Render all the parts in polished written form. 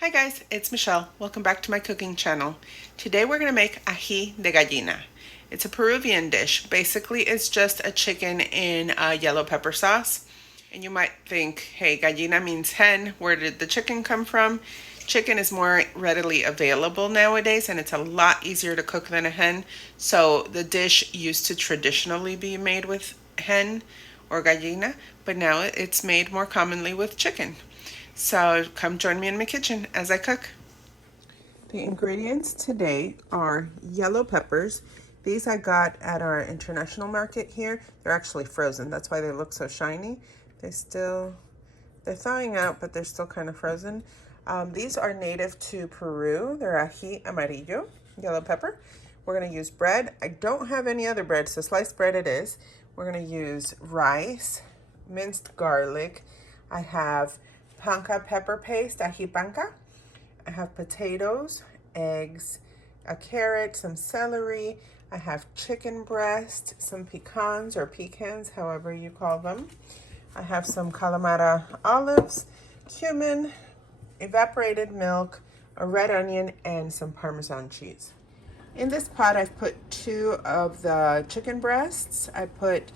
Hi guys, it's Michelle. Welcome back to my cooking channel. Today we're going to make ají de gallina. It's a Peruvian dish. Basically, it's just a chicken in a yellow pepper sauce. And you might think, hey, gallina means hen. Where did the chicken come from? Chicken is more readily available nowadays and it's a lot easier to cook than a hen. So the dish used to traditionally be made with hen or gallina, but now it's made more commonly with chicken. So come join me in my kitchen as I cook. The ingredients today are yellow peppers. These I got at our international market here. They're actually frozen. That's why they look so shiny. They're thawing out, but they're still kind of frozen. These are native to Peru. They're ají amarillo, yellow pepper. We're going to use bread. I don't have any other bread, so sliced bread it is. We're going to use rice, minced garlic. I have panca pepper paste, ají panca. I have potatoes, eggs, a carrot, some celery. I have chicken breast, some pecans, however you call them. I have some calamata olives, cumin, evaporated milk, a red onion, and some Parmesan cheese. In this pot, I've put 2 of the chicken breasts. I put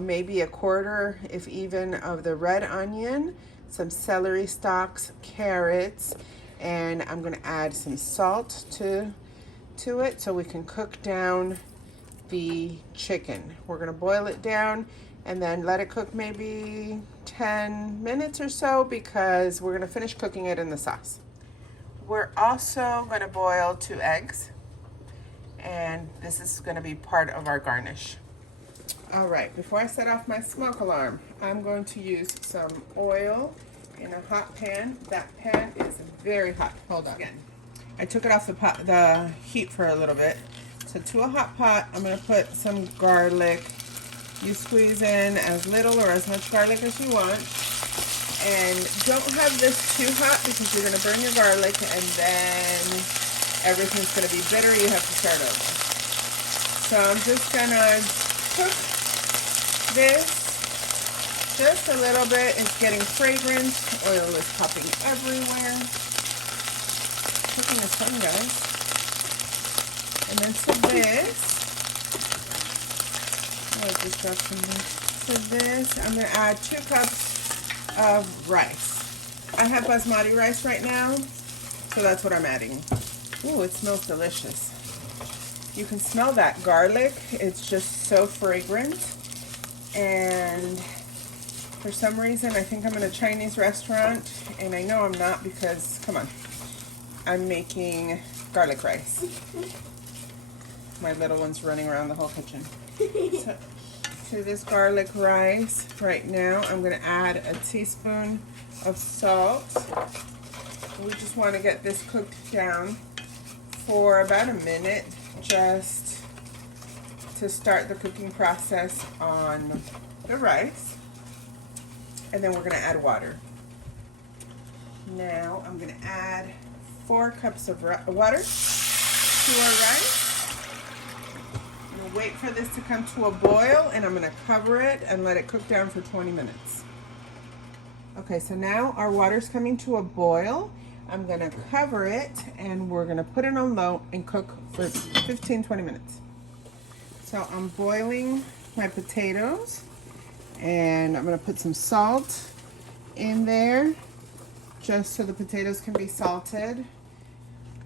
maybe a quarter, if even, of the red onion, some celery stalks, carrots, and I'm going to add some salt to it so we can cook down the chicken. We're going to boil it down and then let it cook maybe 10 minutes or so because we're going to finish cooking it in the sauce. We're also going to boil 2 eggs, and this is going to be part of our garnish. All right, before I set off my smoke alarm, I'm going to use some oil in a hot pan. That pan is very hot. Hold on. Again, I took it off the heat for a little bit. So to a hot pot, I'm going to put some garlic. You squeeze in as little or as much garlic as you want. And don't have this too hot because you're going to burn your garlic and then everything's going to be bitter. You have to start over. So I'm just going to cook this just a little bit. It's getting fragrant. Oil is popping everywhere. Cooking is fun, guys. And then to this, I'm going to add 2 cups of rice. I have basmati rice right now, so that's what I'm adding. Ooh, it smells delicious. You can smell that garlic. It's just so fragrant. And for some reason, I think I'm in a Chinese restaurant, and I know I'm not because, come on, I'm making garlic rice. My little one's running around the whole kitchen. So, to this garlic rice right now, I'm going to add a teaspoon of salt. We just want to get this cooked down for about a minute, just to start the cooking process on the rice. And then we're going to add water. Now I'm going to add 4 cups of water to our rice. I'm going to wait for this to come to a boil, and I'm going to cover it and let it cook down for 20 minutes. Okay, so now our water's coming to a boil. I'm going to cover it, and we're going to put it on low and cook for 15-20 minutes. So I'm boiling my potatoes, and I'm going to put some salt in there just so the potatoes can be salted.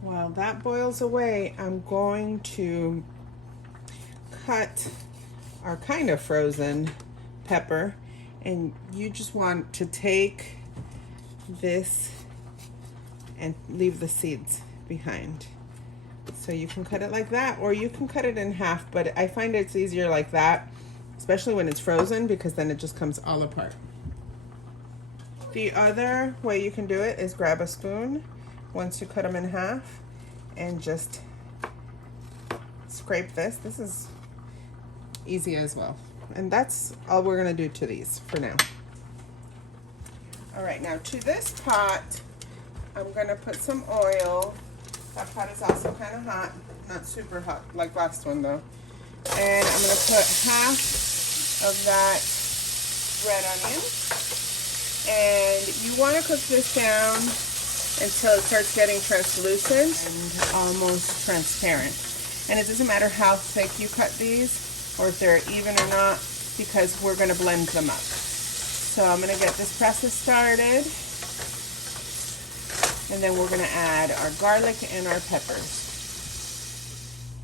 While that boils away, I'm going to cut our kind of frozen pepper, and you just want to take this and leave the seeds behind. So you can cut it like that, or you can cut it in half, but I find it's easier like that, especially when it's frozen, because then it just comes all apart. The other way you can do it is grab a spoon once you cut them in half and just scrape this. This is easy as well. And that's all we're going to do to these for now. All right, now to this pot, I'm going to put some oil. That pot is also kind of hot, not super hot like last one though. And I'm going to put half of that red onion. And you want to cook this down until it starts getting translucent and almost transparent. And it doesn't matter how thick you cut these or if they're even or not, because we're going to blend them up. So I'm going to get this process started, and then we're going to add our garlic and our peppers.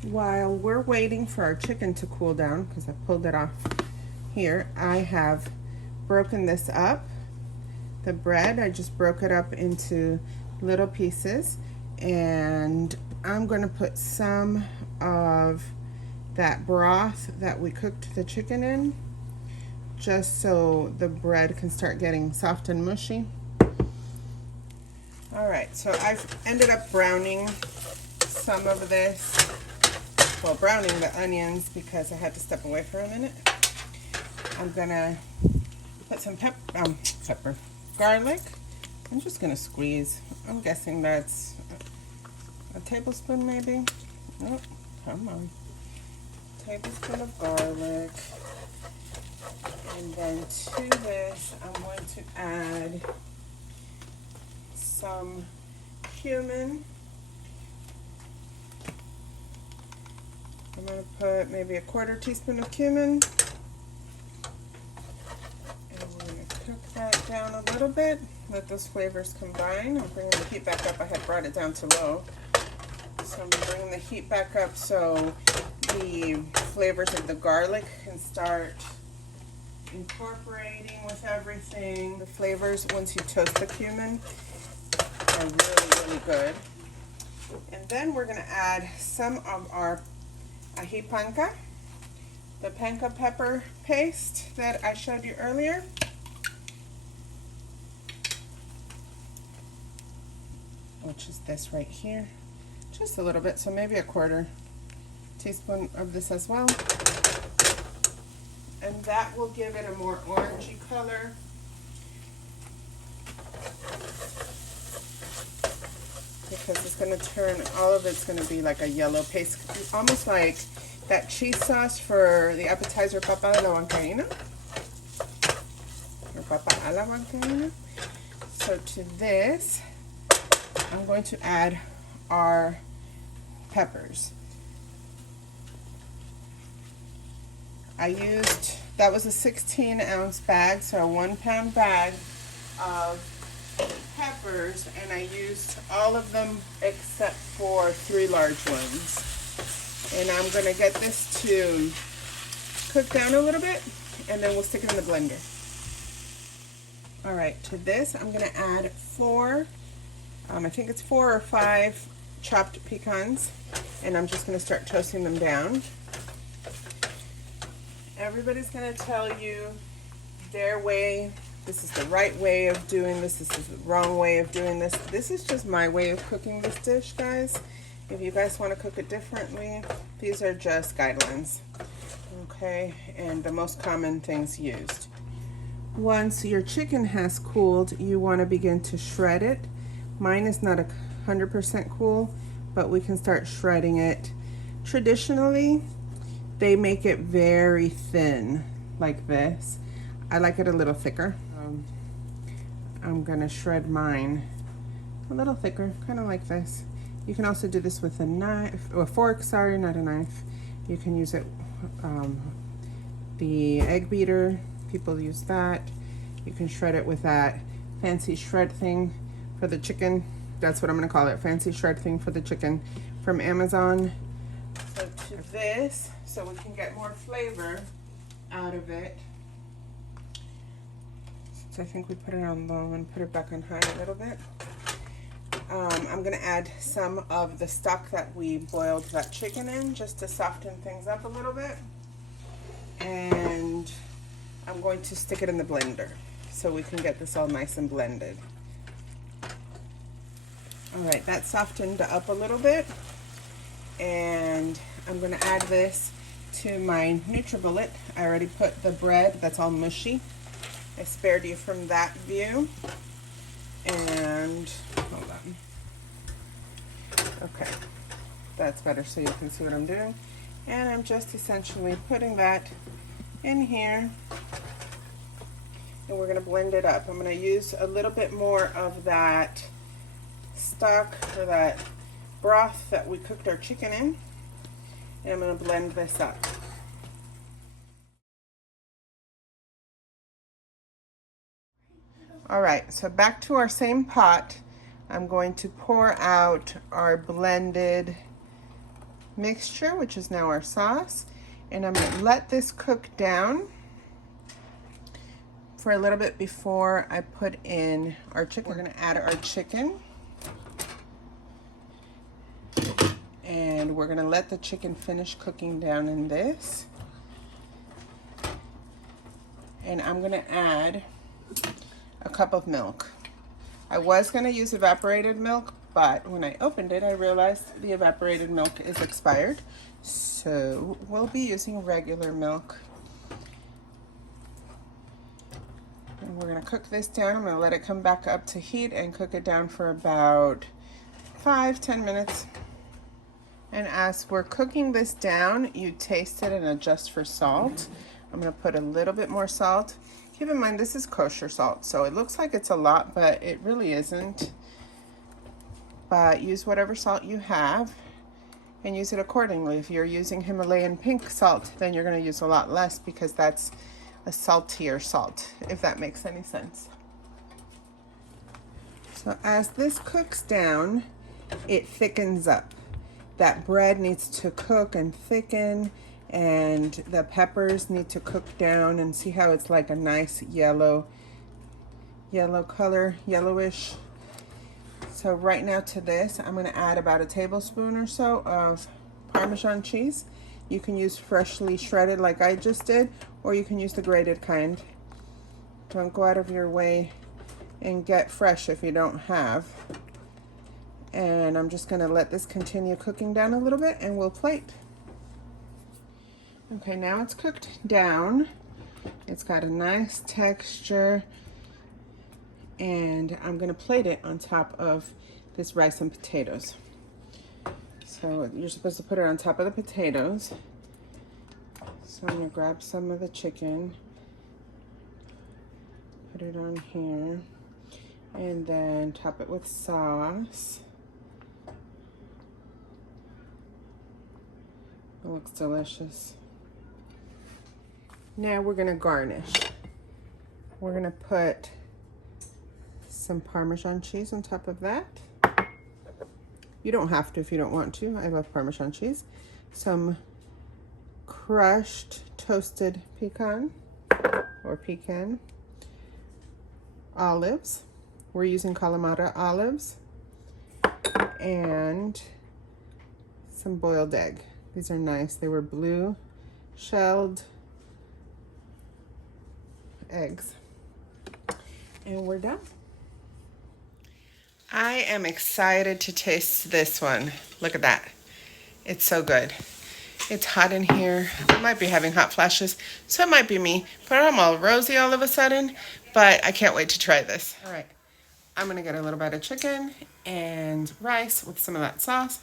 While we're waiting for our chicken to cool down, because I pulled it off here, I have broken this up. The bread, I just broke it up into little pieces, and I'm going to put some of that broth that we cooked the chicken in, just so the bread can start getting soft and mushy. Alright, so I've ended up browning some of this, well, browning the onions because I had to step away for a minute. I'm gonna put some pepper, garlic. I'm just gonna squeeze. I'm guessing that's a tablespoon maybe. Nope, come on. Tablespoon of garlic. And then to this, I'm going to add some cumin. I'm going to put maybe a 1/4 teaspoon of cumin. And we're going to cook that down a little bit. Let those flavors combine. I'm bringing the heat back up. I had brought it down to low. So I'm bringing the heat back up so the flavors of the garlic can start incorporating with everything. The flavors, once you toast the cumin, are really, really good. And then we're going to add some of our ají panca, the panca pepper paste that I showed you earlier. Which is this right here. Just a little bit, so maybe a 1/4 teaspoon of this as well. And that will give it a more orangey color. Because it's going to turn, all of it's going to be like a yellow paste, almost like that cheese sauce for the appetizer papa a la huancaína. Or papa a la huancaína. So to this, I'm going to add our peppers. I used, that was a 16-ounce bag, so a 1-pound bag of peppers, and I used all of them except for 3 large ones. And I'm going to get this to cook down a little bit, and then we'll stick it in the blender. Alright, to this I'm going to add 4, I think it's 4 or 5 chopped pecans, and I'm just going to start toasting them down. Everybody's going to tell you their way. This is the right way of doing this. This is the wrong way of doing this. This is just my way of cooking this dish, guys. If you guys want to cook it differently, these are just guidelines. Okay, and the most common things used. Once your chicken has cooled, you want to begin to shred it. Mine is not 100% cool, but we can start shredding it. Traditionally, they make it very thin, like this. I like it a little thicker. I'm gonna shred mine a little thicker, kind of like this. You can also do this with a knife, or a fork, sorry, not a knife. You can use it, the egg beater, people use that. You can shred it with that fancy shred thing for the chicken. That's what I'm gonna call it, fancy shred thing for the chicken from Amazon. So to this, so we can get more flavor out of it. So I think we put it on low and put it back on high a little bit. I'm going to add some of the stock that we boiled that chicken in, just to soften things up a little bit. And I'm going to stick it in the blender so we can get this all nice and blended. Alright, that softened up a little bit. And I'm going to add this to my NutriBullet. I already put the bread, that's all mushy. I spared you from that view. And hold on. Okay, that's better so you can see what I'm doing. And I'm just essentially putting that in here. And we're going to blend it up. I'm going to use a little bit more of that stock or that broth that we cooked our chicken in. And I'm going to blend this up. All right, so back to our same pot. I'm going to pour out our blended mixture, which is now our sauce. And I'm going to let this cook down for a little bit before I put in our chicken. We're going to add our chicken. And we're going to let the chicken finish cooking down in this. And I'm going to add a cup of milk. I was going to use evaporated milk, but when I opened it, I realized the evaporated milk is expired. So we'll be using regular milk. And we're going to cook this down. I'm going to let it come back up to heat and cook it down for about 5-10 minutes. And as we're cooking this down, you taste it and adjust for salt. I'm going to put a little bit more salt. Keep in mind, this is kosher salt, so it looks like it's a lot, but it really isn't. But use whatever salt you have and use it accordingly. If you're using Himalayan pink salt, then you're going to use a lot less because that's a saltier salt, if that makes any sense. So as this cooks down, it thickens up. That bread needs to cook and thicken, and the peppers need to cook down, and see how it's like a nice yellow color, yellowish. So right now to this, I'm going to add about a tablespoon or so of Parmesan cheese. You can use freshly shredded like I just did, or you can use the grated kind. Don't go out of your way and get fresh if you don't have. And I'm just going to let this continue cooking down a little bit and we'll plate. Okay, now it's cooked down. It's got a nice texture. And I'm going to plate it on top of this rice and potatoes. So you're supposed to put it on top of the potatoes. So I'm going to grab some of the chicken, put it on here, and then top it with sauce. It looks delicious. Now we're going to garnish. We're going to put some Parmesan cheese on top of that. You don't have to if you don't want to. I love Parmesan cheese. Some crushed toasted pecan or pecan. Olives. We're using Kalamata olives. And some boiled egg. These are nice. They were blue shelled eggs. And we're done. I am excited to taste this one. Look at that. It's so good. It's hot in here. I might be having hot flashes, so it might be me, but I'm all rosy all of a sudden, but I can't wait to try this. All right, I'm gonna get a little bit of chicken and rice with some of that sauce.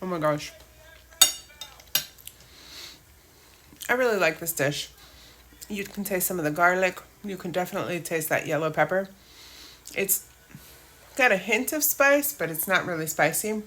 Oh my gosh. I really like this dish. You can taste some of the garlic. You can definitely taste that yellow pepper. It's got a hint of spice, but it's not really spicy.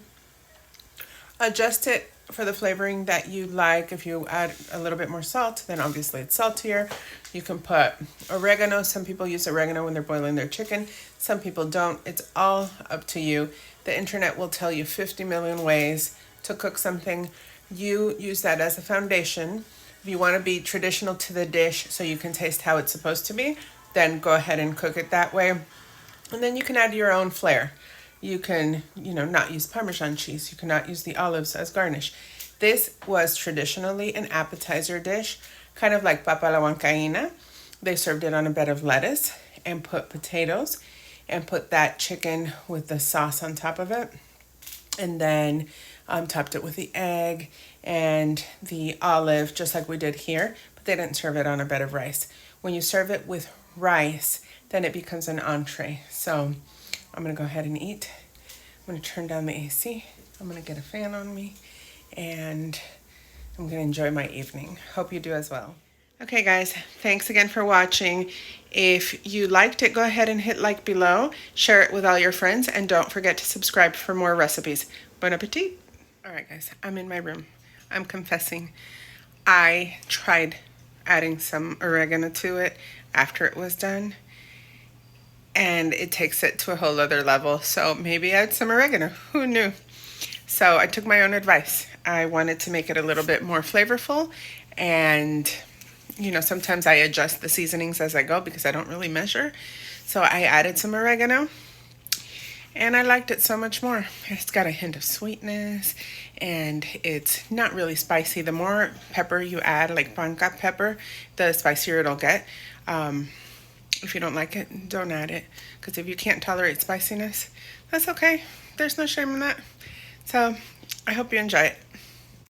Adjust it for the flavoring that you like. If you add a little bit more salt, then obviously it's saltier. You can put oregano. Some people use oregano when they're boiling their chicken. Some people don't. It's all up to you. The internet will tell you 50 million ways to cook something. You use that as a foundation. If you want to be traditional to the dish so you can taste how it's supposed to be, then go ahead and cook it that way. And then you can add your own flair. You can, not use Parmesan cheese. You cannot use the olives as garnish. This was traditionally an appetizer dish, kind of like papa a la huancaína. They served it on a bed of lettuce and put potatoes and put that chicken with the sauce on top of it. And then topped it with the egg and the olive, just like we did here, but they didn't serve it on a bed of rice. When you serve it with rice, then it becomes an entree. So I'm gonna go ahead and eat. I'm gonna turn down the AC. I'm gonna get a fan on me, and I'm gonna enjoy my evening. Hope you do as well. Okay guys, thanks again for watching. If you liked it, go ahead and hit like below, share it with all your friends, and don't forget to subscribe for more recipes. Bon appetit! Alright guys, I'm in my room. I'm confessing. I tried adding some oregano to it after it was done, and it takes it to a whole other level. So maybe add some oregano. Who knew? So I took my own advice. I wanted to make it a little bit more flavorful, and you know, sometimes I adjust the seasonings as I go because I don't really measure. So I added some oregano, and I liked it so much more. It's got a hint of sweetness, and it's not really spicy. The more pepper you add, like panca pepper, the spicier it'll get. If you don't like it, don't add it. Because if you can't tolerate spiciness, that's okay. There's no shame in that. So I hope you enjoy it.